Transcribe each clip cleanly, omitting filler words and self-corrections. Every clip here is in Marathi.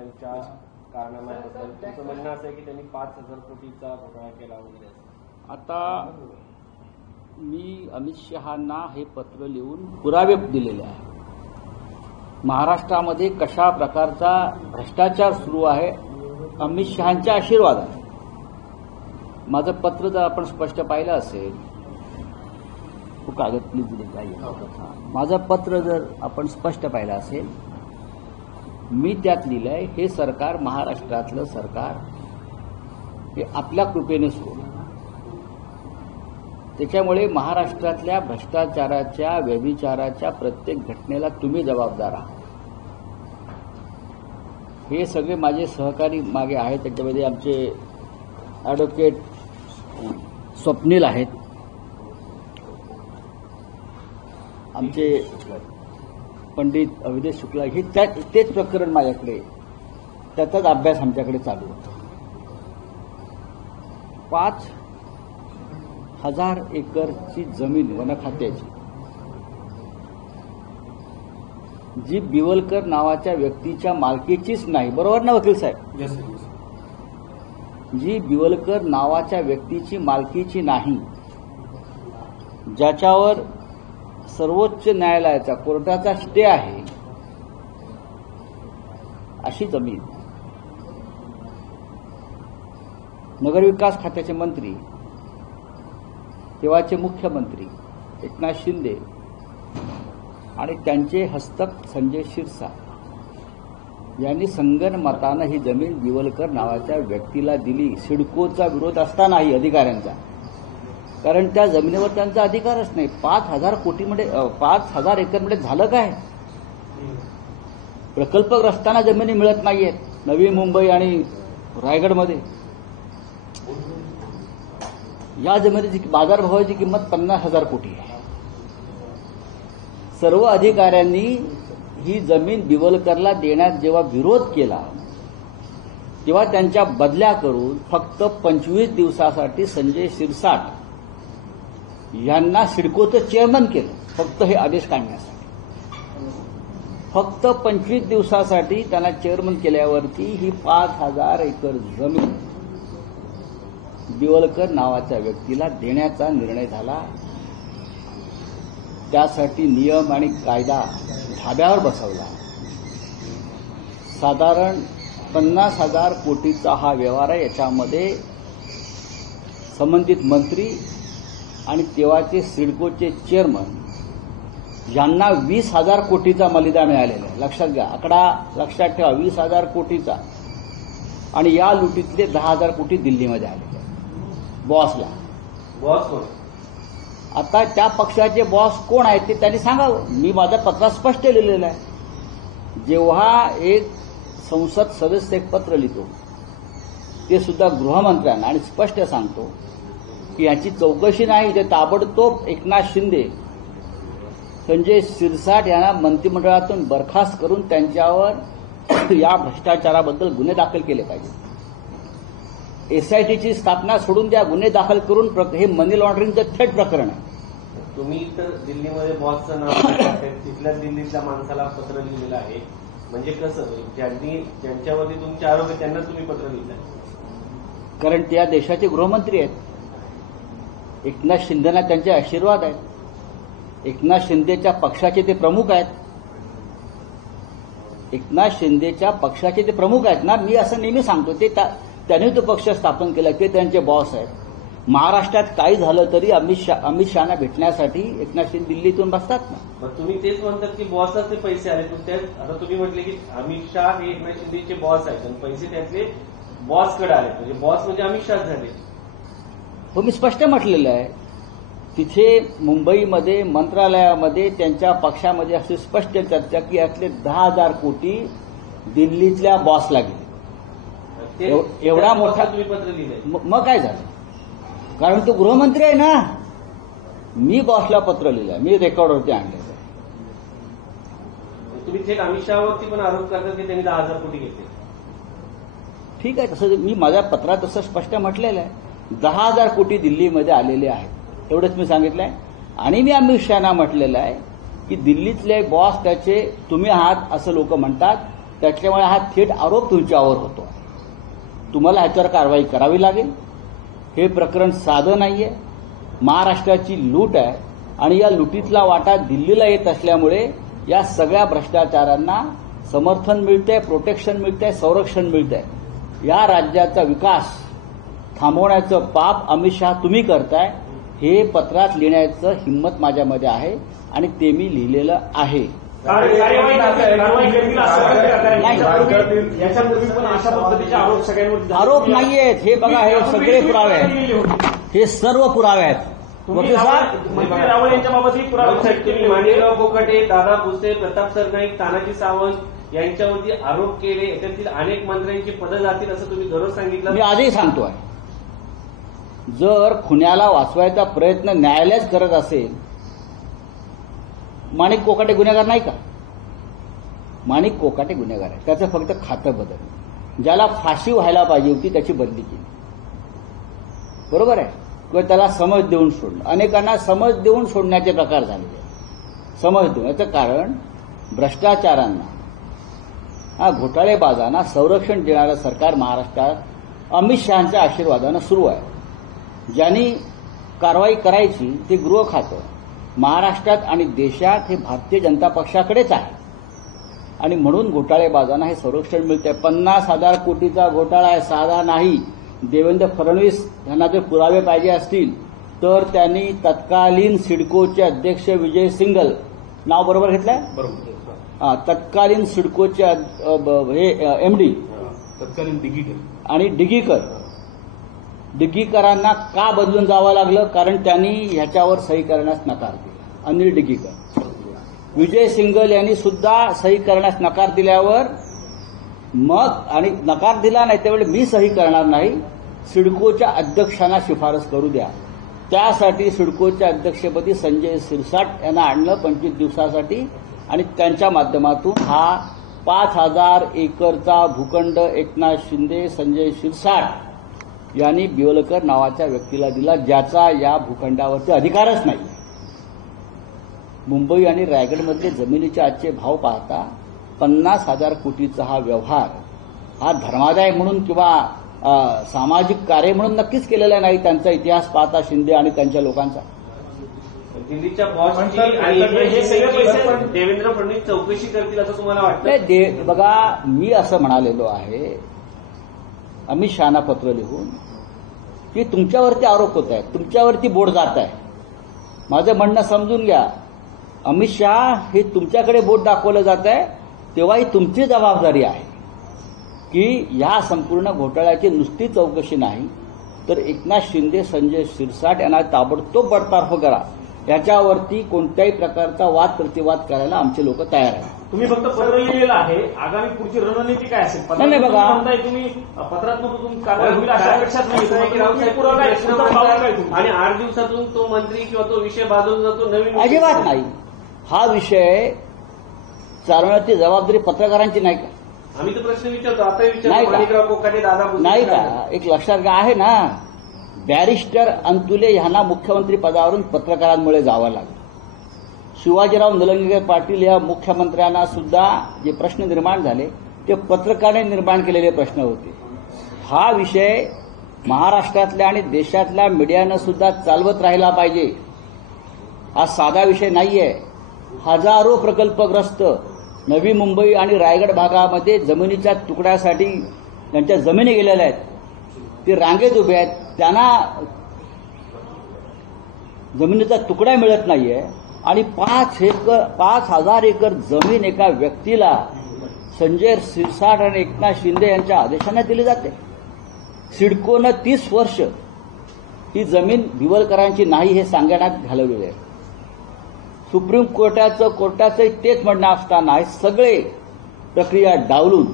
त्यांच्या कारणाबद्दल तुमचं म्हणणं असं आहे की त्यांनी 5,000 कोटीचा घोटाळा केला वगैरे. आता मी अमित शहांना हे पत्र लिहून पुरावे दिलेले आहे. महाराष्ट्रामध्ये कशा प्रकारचा भ्रष्टाचार सुरू आहे अमित शहांच्या आशीर्वादाने. माझं पत्र जर आपण स्पष्ट पाहिलं असेल, तो कागद प्लीज दिले. माझं पत्र जर आपण स्पष्ट पाहिलं असेल, मी त्यात लिहिलंय हे सरकार, महाराष्ट्रातलं सरकार हे आपल्या कृपेने सुरू. त्याच्यामुळे महाराष्ट्रातल्या भ्रष्टाचाराच्या, व्यभिचाराच्या प्रत्येक घटनेला तुम्ही जबाबदार आहात. हे सगळे माझे सहकारी मागे आहेत. त्याच्यामध्ये आमचे ॲडव्होकेट स्वप्नील आहेत, आमचे पंडित अविदेश शुक्ला, हे तेच प्रकरण माझ्याकडे, त्याचाच अभ्यास आमच्याकडे चालू होता. 5,000 एकरची जमीन वन खात्याची, जी बिवलकर नावाच्या व्यक्तीच्या मालकीचीच नाही. बरोबर ना वकील साहेब? जी बिवलकर नावाच्या व्यक्तीची मालकीची नाही, ज्याच्यावर सर्वोच्च न्यायालयाचा, कोर्टाचा स्टे आहे, अशी जमीन नगरविकास खात्याचे मंत्री, तेव्हाचे मुख्यमंत्री एकनाथ शिंदे आणि त्यांचे हस्तक संजय शिरसाट यांनी संगनमतानं ही जमीन बिवलकर नावाच्या व्यक्तीला दिली. सिडकोचा विरोध असतानाही अधिकाऱ्यांचा, कारण त्या जमिनीवर त्यांचा अधिकारच नाही. 5,000 कोटीमध्ये, 5,000 एकरमध्ये झालं काय? प्रकल्पग्रस्तांना जमिनी मिळत नाहीयेत नवी मुंबई आणि रायगडमध्ये. या जमिनीची बाजारभावाची किंमत 50,000 कोटी आहे. सर्व अधिकाऱ्यांनी ही जमीन बिवलकरला देण्यात जेव्हा विरोध केला, तेव्हा त्यांच्या बदल्या करून फक्त 25 दिवसासाठी संजय शिरसाट यांना सिडकोचं चेअरमन केलं, फक्त हे आदेश काढण्यासाठी. फक्त 25 दिवसासाठी त्यांना चेअरमन केल्यावरती ही 5,000 एकर जमीन बिवलकर नावाच्या व्यक्तीला देण्याचा निर्णय झाला. त्यासाठी नियम आणि कायदा धाब्यावर बसवला. साधारण 50,000 कोटीचा हा व्यवहार आहे. याच्यामध्ये संबंधित मंत्री आणि तेव्हाचे सिडकोचे चेअरमन यांना 20,000 कोटीचा मलिदा मिळालेला आहे. लक्षात घ्या, आकडा लक्षात ठेवा, 20,000 कोटीचा. आणि या लुटीतले 10,000 कोटी दिल्लीमध्ये आलेले बॉसला. बॉस आता त्या पक्षाचे बॉस कोण आहेत ते त्यांनी सांगावं. मी माझ्या पत्रात स्पष्ट लिहिलेलं आहे. जेव्हा एक संसद सदस्य एक पत्र लिहितो, ते सुद्धा गृहमंत्र्यांना, आणि स्पष्ट सांगतो की याची चौकशी नाही, ते ताबडतोब एकनाथ शिंदे, संजय शिरसाट यांना मंत्रिमंडळातून बरखास्त करून त्यांच्यावर या भ्रष्टाचाराबद्दल गुन्हे दाखल केले पाहिजे. एसआयटीची स्थापना सोडून द्या, गुन्हे दाखल करून. हे मनी लॉन्ड्रिंगचं थेट प्रकरण आहे. तुम्ही तर दिल्लीमध्ये बॉसचं नाव तिथल्या दिल्लीतल्या माणसाला पत्र लिहिलेलं आहे. म्हणजे कसं, ज्यांच्यावरती तुमचे आरोप आहे त्यांना तुम्ही पत्र लिहिलं? कारण त्या देशाचे गृहमंत्री आहेत. एकनाथ शिंदेना त्यांचे आशीर्वाद आहेत. एकनाथ शिंदेच्या पक्षाचे ते प्रमुख आहेत. एकनाथ शिंदेच्या पक्षाचे ते प्रमुख आहेत ना. मी असं नेहमी सांगतो, ते त्यांनी तो पक्ष स्थापन केला, ते त्यांचे बॉस आहेत. महाराष्ट्रात काही झालं तरी अमित शहाना भेटण्यासाठी एकनाथ शिंदे दिल्लीतून बसतात ना. मग तुम्ही तेच म्हणतात की बॉसचे पैसे आले. आता तुम्ही म्हटले की अमित शहा हे एकनाथ शिंदेचे बॉस आहेत आणि पैसे त्यातले बॉसकडे आले, म्हणजे बॉस म्हणजे अमित शहा झाले. हो, मी स्पष्ट म्हटलेलं आहे. तिथे मुंबईमध्ये मंत्रालयामध्ये त्यांच्या पक्षामध्ये अशी स्पष्ट चर्चा की यातले 10,000 कोटी दिल्लीतल्या बॉसला गेले. एवढा मोठा तुम्ही पत्र लिहिलंय. मग काय झालं? कारण तो गृहमंत्री आहे ना. मी बॉसला पत्र लिहिलंय, मी रेकॉर्डवरती आणलेलं आहे. तुम्ही थेट अमित शहावरती पण आरोप करतात की त्यांनी 10,000 कोटी घेतले. ठीक आहे, तसं मी माझ्या पत्रात तसं स्पष्ट म्हटलेलं आहे. 10,000 कोटी दिल्लीमध्ये आलेले आहेत, एवढंच मी सांगितलंय. आणि मी अमित शहाना म्हटलेलं आहे की दिल्लीतले बॉस त्याचे तुम्ही आहात असं लोक म्हणतात. त्याच्यामुळे हा थेट आरोप तुमच्यावर होतो. तुम्हाला ह्याच्यावर कारवाई करावी लागेल. हे प्रकरण साधं नाहीये. महाराष्ट्राची लूट आहे आणि या लुटीतला वाटा दिल्लीला येत असल्यामुळे या सगळ्या भ्रष्टाचारांना समर्थन मिळतंय, प्रोटेक्शन मिळतंय, संरक्षण मिळतंय. या राज्याचा विकास थांबवण्याचं पाप अमित शहा तुम्ही करताय. हे पत्रात लिहिण्याचं हिंमत माझ्यामध्ये आहे आणि ते मी लिहिलेलं आहे. याच्यापूर्वी पण अशा पद्धतीचे आरोप सगळ्यांवर आरोप नाहीयेत. हे बघा, हे सगळे पुरावे आहेत. हे सर्व पुरावे आहेत. वकील साहेब, मंत्री रावळ यांच्या बाबतही पुरावे तुम्ही माणिकराव कोकाटे, दादा भुसे, प्रताप सरनाईक, तानाजी सावंत यांच्यावरती आरोप केले. याच्यातील अनेक मंत्र्यांची पदं जातील असं तुम्ही दररोज सांगितलं. मी आजही सांगतोय, जर खुन्याला वाचवायचा प्रयत्न न्यायालयच करत असेल, माणिक कोकाटे गुन्हेगार नाही का? माणिक कोकाटे गुन्हेगार आहे. त्याचं फक्त खातं बदल. ज्याला फाशी व्हायला पाहिजे होती त्याची बदली केली. बरोबर आहे? किंवा त्याला समज देऊन सोडणं. अनेकांना समज देऊन सोडण्याचे प्रकार झालेले आहेत. समज देऊन याचं कारण भ्रष्टाचारांना, घोटाळेबाजांना संरक्षण देणारं सरकार महाराष्ट्रात अमित शहांच्या आशीर्वादानं सुरू आहे. ज्यांनी कारवाई करायची ते गृह खातं महाराष्ट्रात आणि देशात हे भारतीय जनता पक्षाकडेच आहे आणि म्हणून घोटाळेबाजांना हे संरक्षण मिळतंय. 50,000 कोटीचा घोटाळा आहे, साधा नाही. देवेंद्र फडणवीस यांना जर पुरावे पाहिजे असतील तर त्यांनी तत्कालीन सिडकोचे अध्यक्ष विजय सिंगल, नाव बरोबर घेतलंय? बरोबर. तत्कालीन सिडकोचे एमडी तत्कालीन दिगीकर आणि डिगीकरांना का बदलून जावं लागलं? कारण त्यांनी ह्याच्यावर सही करण्यास नकार दिला. अनिल डिगीकर, विजय सिंगल यांनी सुद्धा सही करण्यास नकार दिल्यावर मग आणि नकार दिला नाही त्यावेळी मी सही करणार नाही, सिडकोच्या अध्यक्षांना शिफारस करू द्या. त्यासाठी सिडकोच्या अध्यक्षपदी संजय शिरसाट यांना आणलं 25 दिवसासाठी आणि त्यांच्या माध्यमातून हा 5,000 एकरचा भूखंड एकनाथ शिंदे, संजय शिरसाट यांनी बिवलकर नावाच्या व्यक्तीला दिला, ज्याचा या भूखंडावरती अधिकारच नाही. मुंबई आणि रायगडमधले जमिनीचे आजचे भाव पाहता 50,000 कोटीचा हा व्यवहार हा धर्मादाय म्हणून किंवा सामाजिक कार्य म्हणून नक्कीच केलेला नाही. त्यांचा इतिहास पाहता शिंदे आणि त्यांच्या लोकांचा. दिल्लीच्या बॉसची आणि हे सगळे पैसे देवेंद्र फडणवीस चौकशी करतील असं तुम्हाला वाटतं? बघा, मी असं म्हणालेलो आहे अमित शहाना पत्र लिहून की तुमच्यावरती आरोप होत आहेत, तुमच्यावरती बोट जात आहे. माझं म्हणणं समजून घ्या. अमित शहा हे तुमच्याकडे बोट दाखवलं जात आहे, तेव्हाही तुमची जबाबदारी आहे की या संपूर्ण घोटाळ्याची नुसती चौकशी नाही तर एकनाथ शिंदे, संजय शिरसाट यांना ताबडतोब बडतर्फ करा. याच्यावरती कोणत्याही प्रकारचा वाद प्रतिवाद करायला आमचे लोक तयार आहेत. तुम्ही फक्त पत्र लिहिलेलं आहे, आगामी पुढची रणनीती काय असेल? नाही बघा, तुम्ही पत्रात्मक कारवाई होईल अशा अपेक्षाच नाही आणि 8 दिवसातून तो मंत्री किंवा तो विषय बाजूला जातो, नवीन अजिबात नाही. हा विषय चालवण्याची जबाबदारी पत्रकारांची नाही का? आम्ही तर प्रश्न विचारतो, आता नाही विचारतो. का? माणिकराव कोकाटे, दादा भुसे नाही का? एक लक्षात घ्या, आहे ना, बॅरिस्टर अंतुले यांना मुख्यमंत्री पदावरून पत्रकारांमुळे जावं लागलं. शिवाजीराव निलंगेकर पाटील या मुख्यमंत्र्यांना सुद्धा जे प्रश्न निर्माण झाले ते पत्रकारांनी निर्माण केलेले प्रश्न होते. हा विषय महाराष्ट्रातल्या आणि देशातल्या मीडियानं सुद्धा चालवत राहिला पाहिजे. हा साधा विषय नाहीये. हजारो प्रकल्पग्रस्त नवी मुंबई आणि रायगड भागामध्ये जमिनीच्या तुकड्यासाठी त्यांच्या जमिनी गेलेल्या आहेत, ते रांगेत उभे आहेत, त्यांना जमिनीचा तुकडा मिळत नाहीये आणि 5,000 एकर जमीन एका व्यक्तीला संजय शिरसाट आणि एकनाथ शिंदे यांच्या आदेशाने दिली जाते. सिडकोनं 30 वर्ष ही जमीन बिवलकरांची नाही हे सांगण्यात घालवलेले आहे. सुप्रीम कोर्टाचं तेच म्हणणं असताना सगळे प्रक्रिया डावलून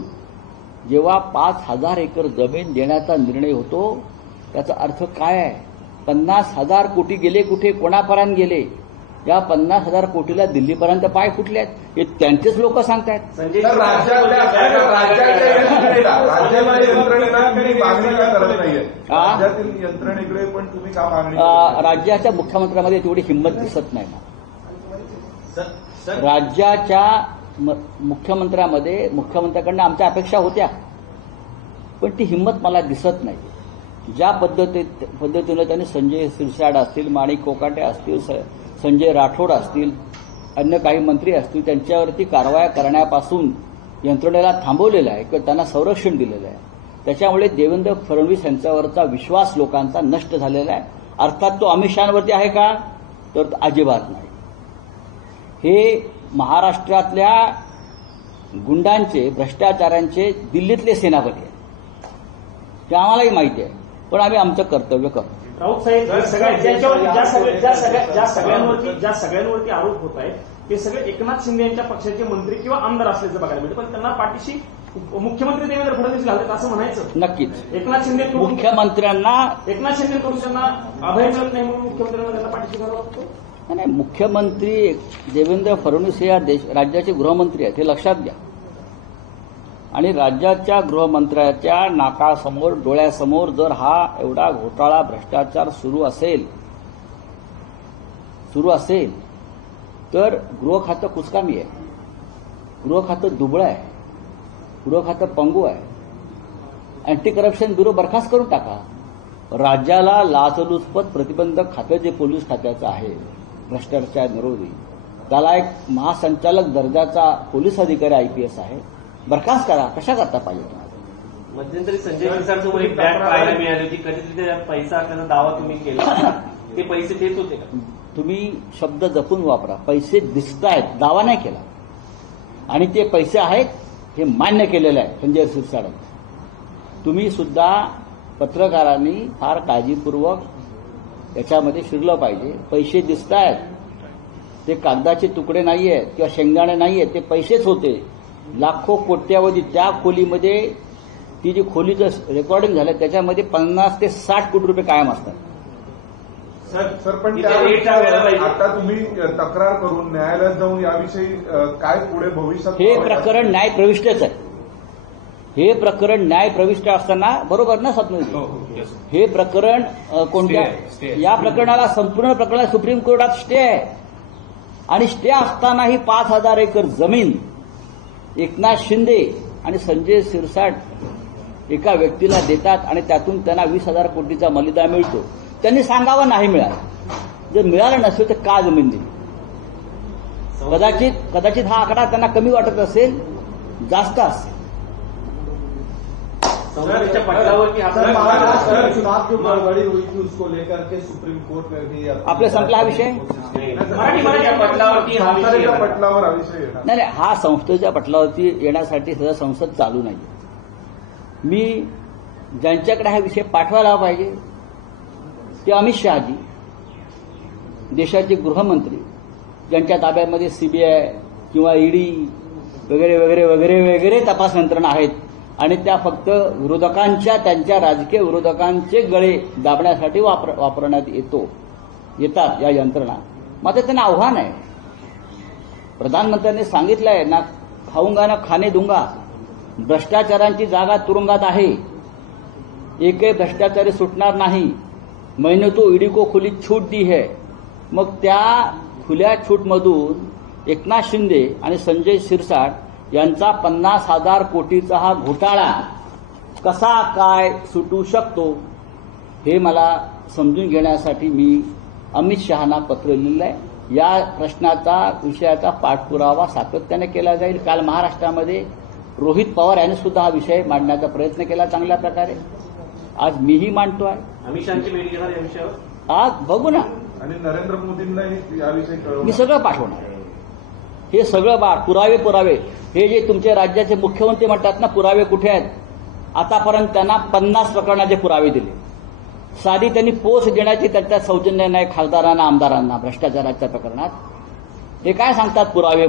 जेव्हा 5,000 एकर जमीन देण्याचा निर्णय होतो त्याचा अर्थ काय आहे? 50,000 कोटी गेले कुठे, कोणापर्यंत गेले? या 50,000 कोटीला दिल्लीपर्यंत पाय फुटले आहेत हे त्यांचेच लोक सांगतायत. राज्याच्या मुख्यमंत्र्यांमध्ये तेवढी हिंमत दिसत नाही ना. राज्याच्या मुख्यमंत्र्याकडनं आमच्या अपेक्षा होत्या, पण ती हिंमत मला दिसत नाही. ज्या पद्धतीनं त्यांनी संजय शिरसाट असतील, माणिक कोकाटे असतील, संजय राठोड असतील, अन्य काही मंत्री असतील, त्यांच्यावरती कारवाया करण्यापासून यंत्रणेला थांबवलेलं आहे किंवा त्यांना संरक्षण दिलेलं आहे. त्याच्यामुळे देवेंद्र फडणवीस यांच्यावरचा विश्वास लोकांचा नष्ट झालेला आहे. अर्थात तो अमित शहावरती आहे का, तर अजिबात नाही. हे महाराष्ट्रातल्या गुंडांचे, भ्रष्टाचारांचे दिल्लीतले सेनापती आहेत, ते आम्हालाही माहिती आहे, पण आम्ही आमचं कर्तव्य करतो. राऊत साहेब, ज्या सगळ्यांवरती आरोप होत आहेत ते सगळे एकनाथ शिंदे यांच्या पक्षाचे मंत्री किंवा आमदार असल्याचं बघायला मिळतं, पण त्यांना पाठीशी मुख्यमंत्री देवेंद्र फडणवीस घालतात असं म्हणायचं. नक्कीच एकनाथ शिंदे मुख्यमंत्र्यांना त्यांना अभय मिळत नाही म्हणून मुख्यमंत्र्यांना त्यांना पाठीशी घालावं लागतो. नाही, मुख्यमंत्री देवेंद्र फडणवीस हे या राज्याचे गृहमंत्री आहेत, हे लक्षात घ्या. आणि राज्याच्या गृहमंत्र्याच्या नाकासमोर, डोळ्यासमोर जर हा एवढा घोटाळा, भ्रष्टाचार सुरू असेल तर गृह खातं कुचकामी आहे, गृह खातं दुबळं आहे, गृह खातं पंगू आहे. अँटी करप्शन ब्युरो बरखास्त करून टाका. राज्याला लाचलुचपत प्रतिबंधक खातं जे पोलीस खात्याचं आहे, भ्रष्टाचार विरोधी, त्याला एक महासंचालक दर्जाचा पोलीस अधिकारी IPS आहे, बरखास्त करा. कशा करता पाहिजे तुम्हाला? मध्यंतरी संजय शिरसाटसमोर एक बॅग पाहायला मिळाली होती. कधीतरी पैसा असल्याचा दावा तुम्ही केला, ते पैसे देत होते का? तुम्ही शब्द जपून वापरा. पैसे दिसतायत, दावा नाही केला, आणि ते पैसे आहेत हे मान्य केलेलं आहे संजय शिरसाट. तुम्ही सुद्धा पत्रकारांनी फार काळजीपूर्वक याच्यामध्ये शिरलं पाहिजे. पैसे दिसतायत, ते कागदाचे तुकडे नाहीयेत किंवा शेंगदाणे नाहीयेत, ते पैसेच होते. लाखो कोट्यावधी त्या खोलीमध्ये, ती जी खोलीचं रेकॉर्डिंग झालं त्याच्यामध्ये 50 ते 60 कोटी रुपये कायम असतात. सर पण आता तुम्ही तक्रार करून न्यायालयात जाऊन याविषयी काय पुढे भविष्यात? हे प्रकरण न्यायप्रविष्टच आहे. हे प्रकरण न्यायप्रविष्ट असताना, बरोबर ना स्वप्नजी? हे प्रकरण कोणत्या, या प्रकरणाला, संपूर्ण प्रकरणाला सुप्रीम कोर्टात स्टे आहे, आणि स्टे असतानाही 5,000 एकर जमीन एकनाथ शिंदे आणि संजय शिरसाट एका व्यक्तीला देतात, आणि त्यातून त्यांना 20,000 कोटीचा मलिदा मिळतो. त्यांनी सांगावं नाही मिळालं. जर मिळालं नसेल तर का जमीन दिली? कदाचित हा आकडा त्यांना कमी वाटत असेल, जास्त असेल. संसदेच्या पटलावरती चुनाव जो गड़बड़ी हुई थी उसको लेकर के सुप्रीम कोर्ट में भी आपले संपला हा विषय. पटलावरती पटलावर हा विषय नाही, हा संस्थेच्या पटलावरती येण्यासाठी सध्या संसद चालू नाही. मी ज्यांच्याकडे हा विषय पाठवायला पाहिजे ते अमित शहाजी, देशाचे गृहमंत्री, ज्यांच्या ताब्यामध्ये CBI किंवा ED वगैरे वगैरे वगैरे वगैरे तपास यंत्रणा आहेत, आणि त्या फक्त त्यांच्या राजकीय विरोधकांचे गळे दाबण्यासाठी वापरण्यात येतात या यंत्रणा. मात्र त्यांना आव्हान आहे. प्रधानमंत्र्यांनी सांगितलंय ना, खाऊंगा ना खाने दूंगा. भ्रष्टाचारांची जागा तुरुंगात आहे, एकही भ्रष्टाचारी सुटणार नाही. मैंने तो ईडी को खुली छूट दी है. मग त्या खुल्या छूटमधून एकनाथ शिंदे आणि संजय शिरसाट यांचा 50,000 कोटीचा हा घोटाळा कसा काय सुटू शकतो, हे मला समजून घेण्यासाठी मी अमित शहाना पत्र लिहिलं आहे. या प्रश्नाचा, विषयाचा पाठपुरावा सातत्याने केला जाईल. काल महाराष्ट्रामध्ये रोहित पवार यांनी सुद्धा हा विषय मांडण्याचा प्रयत्न केला चांगल्या प्रकारे. आज मीही मांडतोय. अमित शहाची भेट घेणार या विषयावर आज बघू ना, आणि नरेंद्र मोदींनाही याविषयी मी सगळं पाठवणार. हे सगळं पुरावे हे जे तुमचे राज्याचे मुख्यमंत्री म्हणतात ना, पुरावे कुठे आहेत? आतापर्यंत त्यांना 50 प्रकरणाचे पुरावे दिले. साधी त्यांनी पोच देण्याची त्यांच्या सौजन्य नाही खासदारांना, आमदारांना भ्रष्टाचाराच्या प्रकरणात. हे काय सांगतात पुरावे?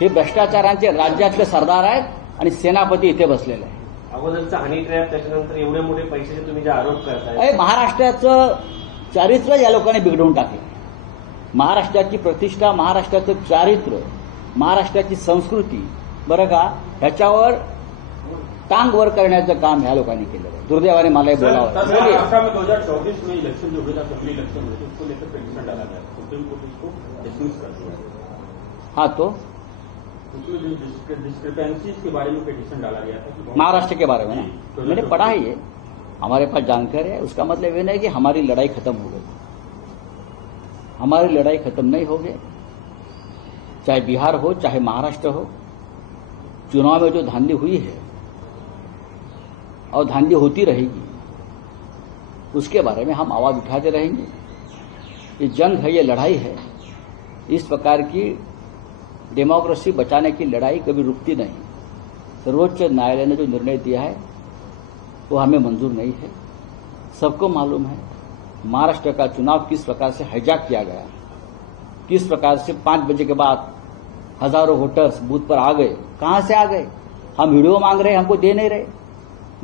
हे भ्रष्टाचारांचे राज्यातले सरदार आहेत आणि सेनापती इथे बसलेले आहेत. अगोदरचा हनी ट्रॅप, त्याच्यानंतर एवढे मोठे पैशाचे तुम्ही जे आरोप करताय, महाराष्ट्राचं चारित्र्य या लोकांनी बिघडवून टाकले. महाराष्ट्राची प्रतिष्ठा, महाराष्ट्राचं चारित्र्य, महाराष्ट्राची संस्कृती, बरं का, ह्याच्यावर टांग वर करण्याचं काम ह्या लोकांनी केलं आहे. दुर्दैवाने मलाही बोलावं. 2024 में इलेक्शन जो होगा, असेंबली इलेक्शन होगा, उसको लेकर पिटीशन डाला गया, सुप्रीम कोर्ट उसको डिसमिस कर दिया. हाँ, तो उसमें जो डिस्क्रिपेंसीज के बारे में पिटीशन डाला गया था महाराष्ट्र के बारे में ना, मैंने पढ़ा है, ये हमारे पास जानकारी है। उसका मतलब ये नहीं कि हमारी लड़ाई खत्म हो गई, हमारी लड़ाई खत्म नहीं हो गई। चाहे बिहार हो चाहे महाराष्ट्र हो, चुनाव में जो धांधली हुई है और धांधली होती रहेगी, उसके बारे में हम आवाज उठाते रहेंगे। ये जंग है, ये लड़ाई है। इस प्रकार की डेमोक्रेसी बचाने की लड़ाई कभी रुकती नहीं। सर्वोच्च न्यायालय ने जो निर्णय दिया है वो हमें मंजूर नहीं है। सबको मालूम है महाराष्ट्र का चुनाव किस प्रकार से हाईजैक किया गया, किस प्रकार से 5 बजे के बाद हजारों वोटर्स बूथ पर आ गए। कहां से आ गए? हम वीडियो मांग रहे, हमको दे नहीं रहे,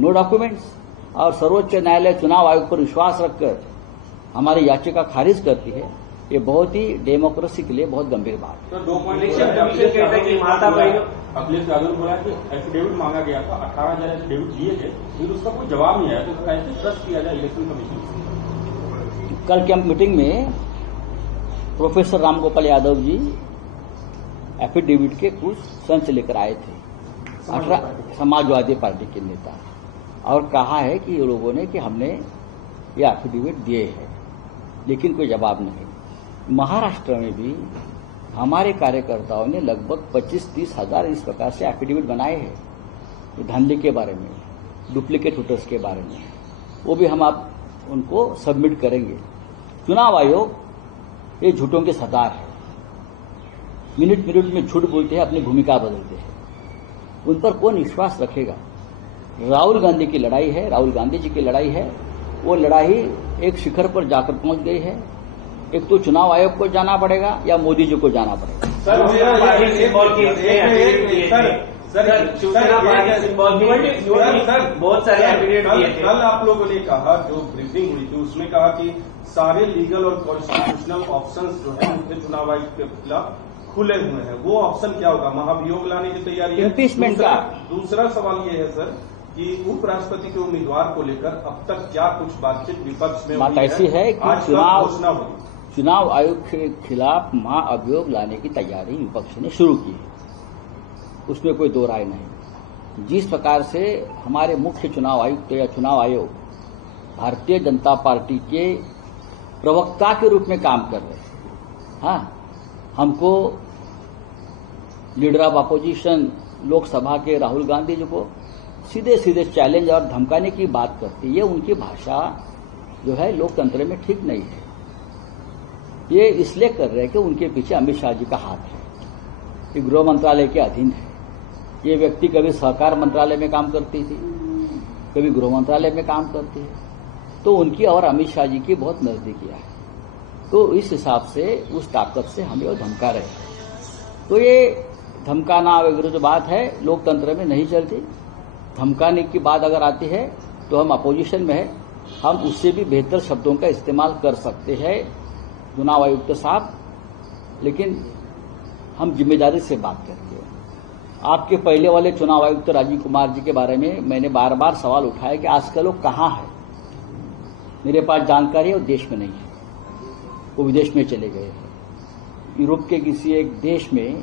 नो डॉक्यूमेंट्स। और सर्वोच्च न्यायालय चुनाव आयोग पर विश्वास रखकर हमारी याचिका खारिज करती है। ये बहुत ही डेमोक्रेसी के लिए बहुत गंभीर बात है। तो 2 पॉइंट कहता है कि माता बहनों अखिलेश यादव ने बोला कि एफिडेविट मांगा गया था, 18,000 एफिडेविट दिए गए, फिर उसका कोई जवाब नहीं आया। तो कैसे ट्रस्ट किया जाए इलेक्शन कमीशन से? कल कैंप मीटिंग में प्रोफेसर रामगोपाल यादव जी एफिडेविट के कुछ संच लेकर आए थे, 18 समाजवादी पार्टी के नेता, और कहा है कि ये लोगों ने कि हमने ये एफिडेविट दिए हैं, लेकिन कोई जवाब नहीं। महाराष्ट्र में भी हमारे कार्यकर्ताओं ने लगभग 25-30 हजार इस प्रकार से एफिडेविट बनाए हैं धांधली के बारे में, डुप्लीकेट वोटर्स के बारे में। वो भी हम आप उनको सबमिट करेंगे। चुनाव आयोग ये झूठों के सरदार है, मिनट मिनट में झूठ बोलते हैं, अपनी भूमिका बदलते हैं। उन पर कौन विश्वास रखेगा? राहुल गांधी की लड़ाई है, राहुल गांधी जी की लड़ाई है। वो लड़ाई एक शिखर पर जाकर पहुंच गई है। एक तो चुनाव आयोग को जाना पड़ेगा या मोदी जी को जाना पड़ेगा। सर बहुत सारे एफिडेविट दिए थे। कल आप लोगों ने कहा, जो ब्रीफिंग हुई थी उसमें कहा कि सारे लीगल और कॉन्स्टिट्यूशनल ऑप्शंस जो है उनके चुनाव आयोग के खिलाफ खुले हुए हैं। वो ऑप्शन क्या होगा? महाभियोग लाने की तैयारी है? इम्पीचमेंट का। दूसरा सवाल ये है सर कि उपराष्ट्रपति के उम्मीदवार को लेकर अब तक क्या कुछ बातचीत विपक्ष में बात ऐसी है कि आज घोषणा हुई, चुनाव आयोग के खिलाफ महाअभियोग लाने की तैयारी विपक्ष ने शुरू की है, उसमें कोई दो राय नहीं। जिस प्रकार से हमारे मुख्य चुनाव आयुक्त या चुनाव आयोग भारतीय जनता पार्टी के प्रवक्ता के रूप में काम कर रहे हैं, हाँ, हमको लीडर ऑफ अपोजिशन लोकसभा के राहुल गांधी जी को सीधे सीधे चैलेंज और धमकाने की बात करती है। ये उनकी भाषा जो है लोकतंत्र में ठीक नहीं है। ये इसलिए कर रहे हैं कि उनके पीछे अमित शाह जी का हाथ है, ये गृह मंत्रालय के अधीन है। ये व्यक्ति कभी सहकार मंत्रालय में काम करती थी, कभी गृह मंत्रालय में काम करती है, तो उनकी और अमित शाह जी की बहुत नजदीकियां है। तो इस हिसाब से उस ताकत से हमें वो धमका रहे हैं। तो ये धमकाना वगैरह जो बात है लोकतंत्र में नहीं चलती। धमकाने की बात अगर आती है तो हम अपोजिशन में है, हम उससे भी बेहतर शब्दों का इस्तेमाल कर सकते हैं चुनाव आयुक्त साहब, लेकिन हम जिम्मेदारी से बात करते हैं। आपके पहले वाले चुनाव आयुक्त राजीव कुमार जी के बारे में मैंने बार बार सवाल उठाया कि आजकल वो कहाँ है। मेरे पास जानकारी है वो देश में नहीं है, वो विदेश में चले गए हैं। यूरोप के किसी एक देश में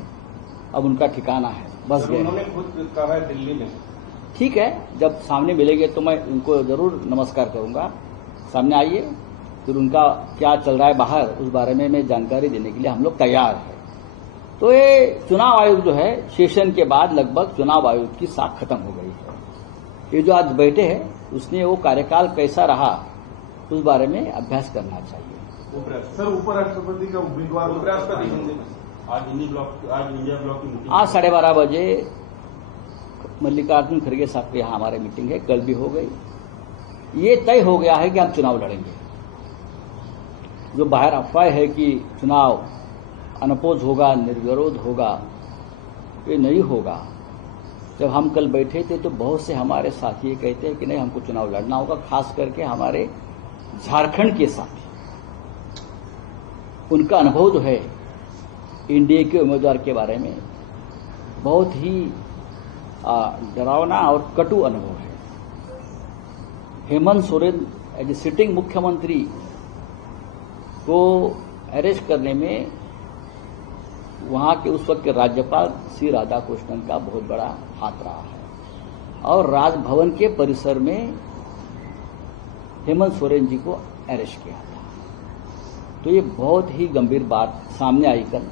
अब उनका ठिकाना है, बस गए। उन्होंने खुद कहा है दिल्ली में। ठीक है, जब सामने मिलेंगे तो मैं उनको जरूर नमस्कार करूंगा। सामने आइए, फिर उनका क्या चल रहा है बाहर उस बारे में मैं जानकारी देने के लिए हम लोग तैयार हैं। तो ये चुनाव आयोग जो है सेशन के बाद लगभग चुनाव आयोग की साख खत्म हो गई है। ये जो आज बैठे हैं उसने वो कार्यकाल कैसा रहा उस बारे में अभ्यास करना चाहिए। सर उपराष्ट्रपति का उम्मीदवार उपराष्ट्रपति आज इंडिया ब्लॉक की मीटिंग आज 12:30 बजे मल्लिकार्जुन खड़गे साहब के यहाँ हमारे मीटिंग है, कल भी हो गई। ये तय हो गया है कि हम चुनाव लड़ेंगे। जो बाहर अफवाह है कि चुनाव अनपोज होगा, निर्विरोध होगा, ये नहीं होगा। जब हम कल बैठे थे तो बहुत से हमारे साथी ये कहते हैं कि नहीं हमको चुनाव लड़ना होगा, खास करके हमारे झारखंड के साथी। उनका अनुभव जो है एनडीए के उम्मीदवार के बारे में बहुत ही डरावना और कटु अनुभव है। Hemant Soren as a sitting मुख्यमंत्री को अरेस्ट करने में वहां के उस वक्त के राज्यपाल सी राधाकृष्णन का बहुत बड़ा हाथ रहा है और राजभवन के परिसर में हेमंत सोरेन जी को अरेस्ट किया था। तो ये बहुत ही गंभीर बात सामने आई कल।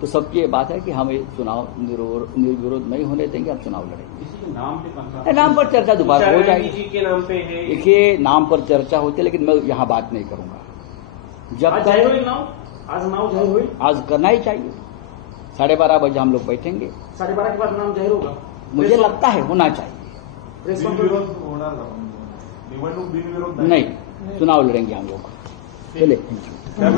तो सबकी ये बात है कि हम ये चुनाव निर्विरोध नहीं होने देंगे, हम चुनाव लड़ेंगे। किसी के नाम पे नाम पर चर्चा दोबारा हो तुषार गांधी जाएगी। जी के नाम पे है। देखिए, नाम पर चर्चा होती है, लेकिन मैं यहाँ बात नहीं करूंगा। जब आज जाहीर होईल नाव, आज नाव जाहीर होईल, आज करना ही चाहिए। 12:30 बजे हम लोग बैठेंगे। 12:30 के बाद नाम जाहीर होगा। मुझे लगता है होना चाहिए। प्रेस कॉन्फ्रेंस बिनविरोध होणार का? निवडणूक बिनविरोध नहीं, चुनाव लड़ेंगे हम लोग। चलिए।